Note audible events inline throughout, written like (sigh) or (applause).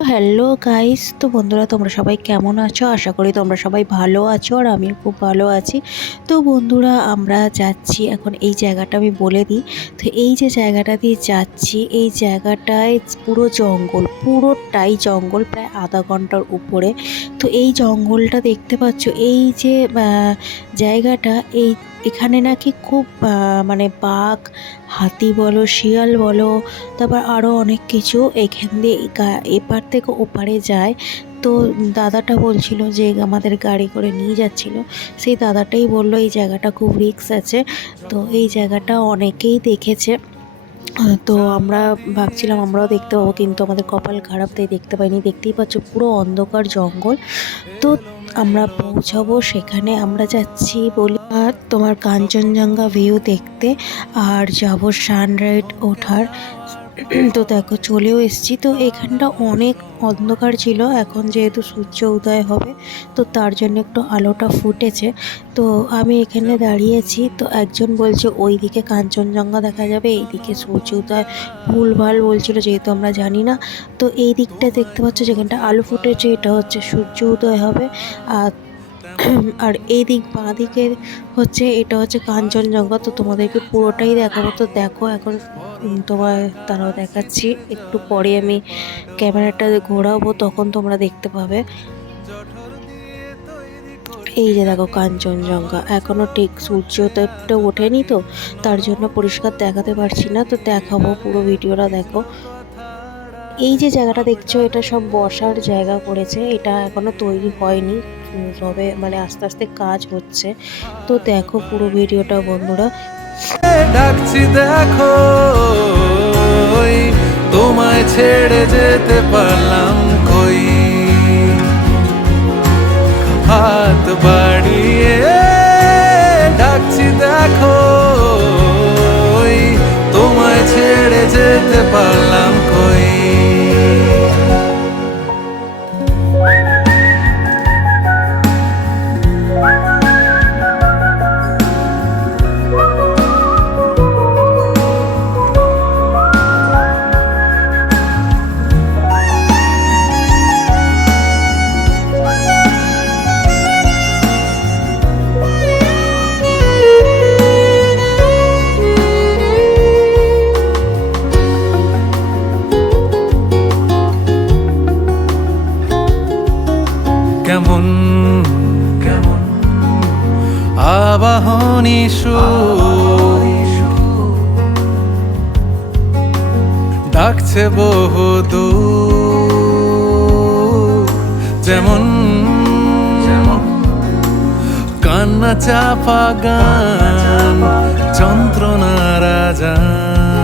Hello guys তো বন্ধুরা, তোমরা সবাই কেমন আছো? আশা করি তোমরা সবাই ভালো আছো আর আমিও খুব ভালো আছি। তো বন্ধুরা, আমরা যাচ্ছি এখন এই জায়গাটা আমি বলে দিই। তো এই যে জায়গাটা দিয়ে যাচ্ছি, এই জায়গাটায় পুরো জঙ্গল, পুরোটাই জঙ্গল, প্রায় আধা ঘণ্টার উপরে। তো এই জঙ্গলটা দেখতে পাচ্ছ, এই যে জায়গাটা, এই এখানে নাকি খুব মানে বাঘ, হাতি বলো, শিয়াল বলো, তারপর আরও অনেক কিছু এখান দিয়ে এপার থেকে ওপারে যায়। তো দাদাটা বলছিল যে আমাদের গাড়ি করে নিয়ে যাচ্ছিল। সেই দাদাটাই বলল, এই জায়গাটা খুব রিস্ক আছে। তো এই জায়গাটা অনেকেই দেখেছে। তো আমরা ভাবছিলাম, আমরাও দেখতে পাবো, কিন্তু আমাদের কপাল খারাপ, তাই দেখতে পাইনি। দেখতেই পাচ্ছ, পুরো অন্ধকার জঙ্গল। তো আমরা পৌঁছাবো সেখানে, আমরা যাচ্ছি বলি তোমার কাঞ্চনজঙ্ঘা ভিউ দেখতে আর যাব সানরাইজ ওঠার। তো দেখো, চলেও এসেছি। তো এখানটা অনেক অন্ধকার ছিল। এখন যেহেতু সূর্য উদয় হবে, তো তার জন্য একটু আলোটা ফুটেছে। তো আমি এখানে দাঁড়িয়েছি। তো একজন বলছে ওই দিকে কাঞ্চনজঙ্ঘা দেখা যাবে এই দিকে সূর্য উদয়। ভুলভাল বলছিল, যেহেতু আমরা জানি না। তো এই দিকটা দেখতে পাচ্ছ, যেখানটা আলো ফুটেছে, এটা হচ্ছে সূর্য উদয় হবে। আর (clears throat) আর এই দিক বাঁ দিকের হচ্ছে, এটা হচ্ছে কাঞ্চনজঙ্ঘা তো তোমাদেরকে পুরোটাই দেখাবো। তো দেখো, এখন তোমার তারাও দেখাচ্ছি। একটু পরে আমি ক্যামেরাটা ঘোরাবো, তখন তোমরা দেখতে পাবে। এই যে দেখো কাঞ্চনজঙ্ঘা এখনও ঠিক সূর্যটা ওঠেনি তো, তার জন্য পরিষ্কার দেখাতে পারছি না। তো দেখাবো পুরো ভিডিওটা, দেখো। এই যে জায়গাটা দেখছ, এটা সব বসার জায়গা করেছে। এটা এখনও তৈরি হয়নি। সবে মানে আস্তে আস্তে কাজ হচ্ছে। তো দেখো পুরো ভিডিওটা, বন্ধুরা। ডাকছি দেখো তোমায় ছেড়ে যেতে পারলাম কই? হাত বাড়িয়ে ডাকছি দেখো তোমায় ছেড়ে যেতে পারলাম আবাহনী সুর ডাকছে বহু দূর। যেমন কান্না চাপা গান যন্ত্রণা যান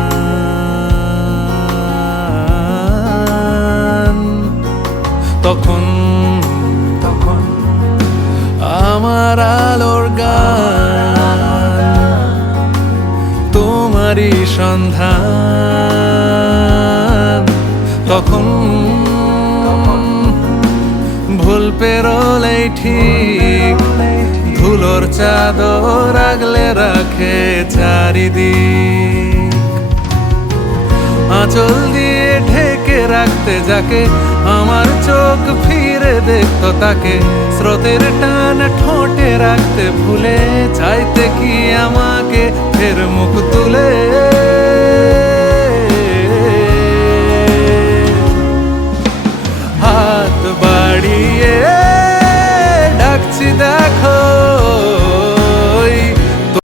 সন্ধান। তখন ভুল পেরোলেই ঠিক, ধুলোর চাদর আগলে রাখে চারিদিক। আঁচল দিয়ে ঢেকে রাখতে যাকে, আমার চোখ ফিরে দেখতো তাকে। স্রোতের টান ঠোঁটে রাখতে ভুলে চাইতে কি আমাকে? ফের মুখ তুলে হাত বাড়িয়ে ডাকছি দেখো।